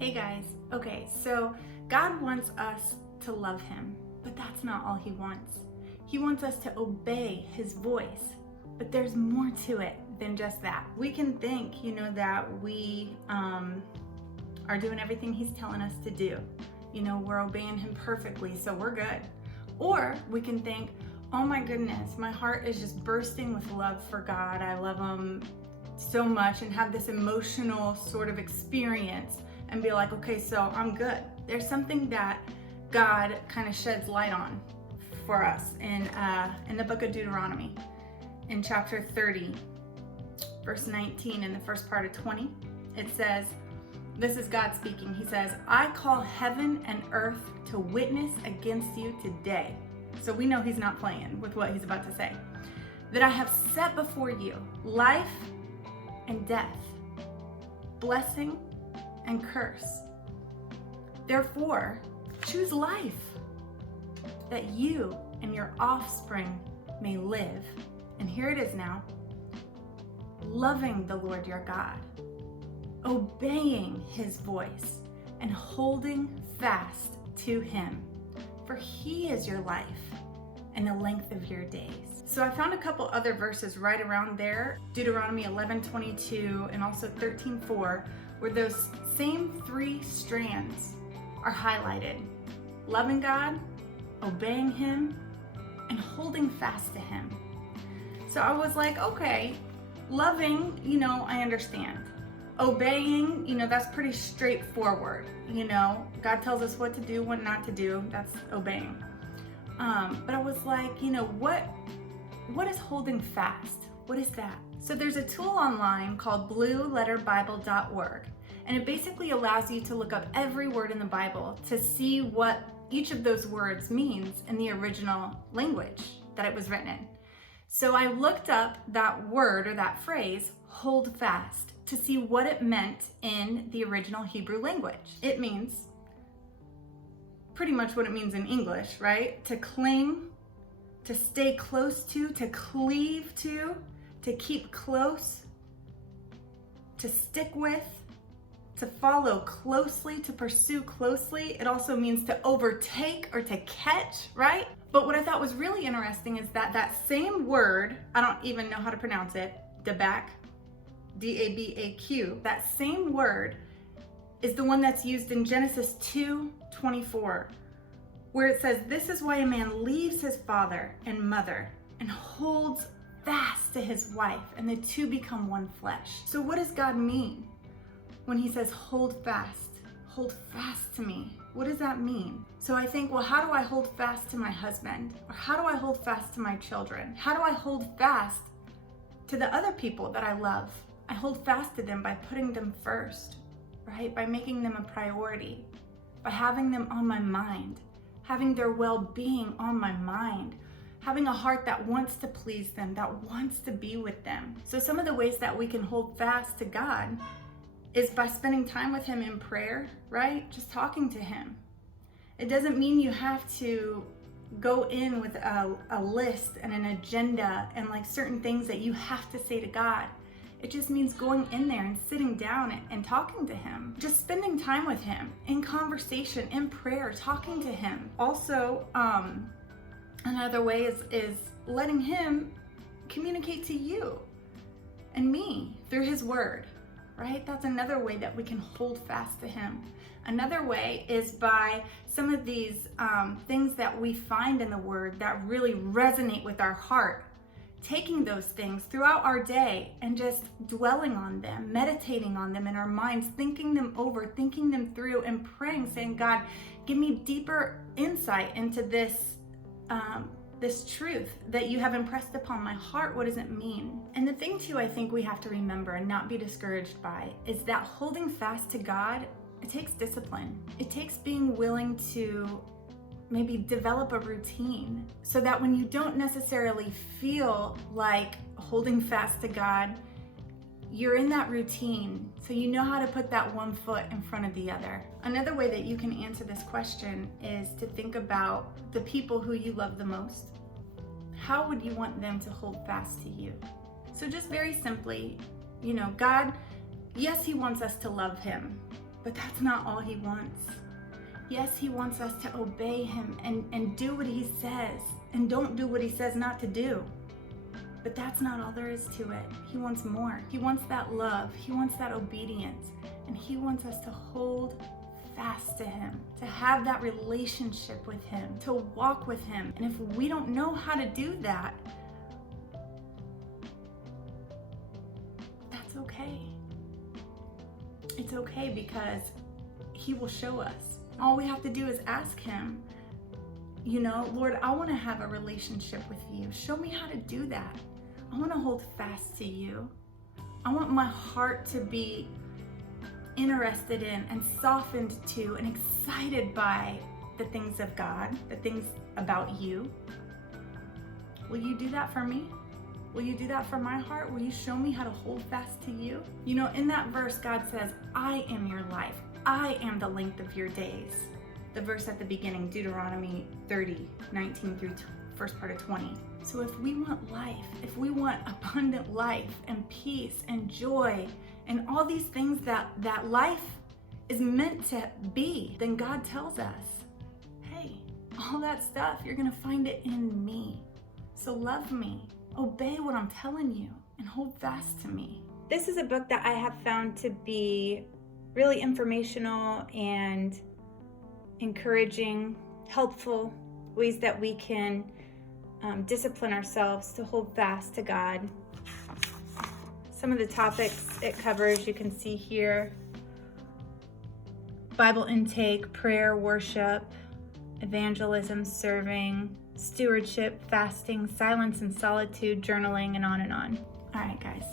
Hey guys, okay, so God wants us to love Him, but that's not all He wants. He wants us to obey His voice, but there's more to it than just that. We can think, that we are doing everything He's telling us to do. We're obeying Him perfectly, so we're good. Or we can think, oh my goodness, my heart is just bursting with love for God. I love Him so much, and have this emotional sort of experience and be like, okay, so I'm good. There's something that God kind of sheds light on for us in the book of Deuteronomy, in chapter 30, verse 19, in the first part of 20. It says, this is God speaking. He says, I call heaven and earth to witness against you today. So we know He's not playing with what He's about to say. That I have set before you life and death, blessing and curse. Therefore, choose life, that you and your offspring may live. And here it is now, loving the Lord your God, obeying His voice, and holding fast to Him. For He is your life and the length of your days. So I found a couple other verses right around there, Deuteronomy 11:22 and also 13:4, where those same three strands are highlighted. Loving God, obeying Him, and holding fast to Him. So I was like, okay, loving, I understand. Obeying, that's pretty straightforward. God tells us what to do, what not to do. That's obeying. But I was like, what is holding fast? What is that? So there's a tool online called blueletterbible.org, and it basically allows you to look up every word in the Bible to see what each of those words means in the original language that it was written in. So I looked up that word or that phrase, hold fast, to see what it meant in the original Hebrew language. It means pretty much what it means in English, right? To cling, to stay close to cleave to keep close, to stick with, to follow closely, to pursue closely. It also means to overtake or to catch, right? But what I thought was really interesting is that same word, I don't even know how to pronounce it, dabak, D-A-B-A-Q, that same word is the one that's used in Genesis 2:24, where it says, this is why a man leaves his father and mother and holds fast to his wife, and the two become one flesh. So what does God mean when He says, hold fast to me? What does that mean? So I think, well, how do I hold fast to my husband? Or how do I hold fast to my children? How do I hold fast to the other people that I love? I hold fast to them by putting them first, right? By making them a priority, by having them on my mind, having their well-being on my mind, having a heart that wants to please them, that wants to be with them. So some of the ways that we can hold fast to God is by spending time with Him in prayer, right? Just talking to Him. It doesn't mean you have to go in with a list and an agenda and like certain things that you have to say to God. It just means going in there and sitting down and talking to Him. Just spending time with Him in conversation, in prayer, talking to Him. Also, another way is letting Him communicate to you and me through His Word, right? That's another way that we can hold fast to Him. Another way is by some of these things that we find in the Word that really resonate with our heart. Taking those things throughout our day and just dwelling on them, meditating on them in our minds, thinking them over, thinking them through, and praying, saying, God, give me deeper insight into this truth that you have impressed upon my heart. What does it mean? And the thing too, I think we have to remember and not be discouraged by is that holding fast to God, it takes discipline. It takes being willing to maybe develop a routine so that when you don't necessarily feel like holding fast to God, you're in that routine, so you know how to put that one foot in front of the other. Another way that you can answer this question is to think about the people who you love the most. How would you want them to hold fast to you? So just very simply, God, yes, He wants us to love Him, But that's not all he wants. Yes, he wants us to obey him and do what he says and don't do what he says not to do. But that's not all there is to it. He wants more. He wants that love. He wants that obedience. And he wants us to hold fast to him, to have that relationship with him, to walk with him. And if we don't know how to do that, that's okay. It's okay because he will show us. All we have to do is ask him, Lord, I want to have a relationship with you. Show me how to do that. I want to hold fast to you. I want my heart to be interested in and softened to and excited by the things of God, the things about you. Will you do that for me? Will you do that for my heart? Will you show me how to hold fast to you? In that verse, God says, I am your life. I am the length of your days. The verse at the beginning, Deuteronomy 30, 19 through first part of 20. So if we want life, if we want abundant life and peace and joy and all these things that life is meant to be, then God tells us, hey, all that stuff, you're gonna find it in me. So love me, obey what I'm telling you, and hold fast to me. This is a book that I have found to be really informational and encouraging, helpful ways that we can discipline ourselves to hold fast to God. Some of the topics it covers, you can see here: Bible intake, prayer, worship, evangelism, serving, stewardship, fasting, silence and solitude, journaling, and on and on. All right, guys.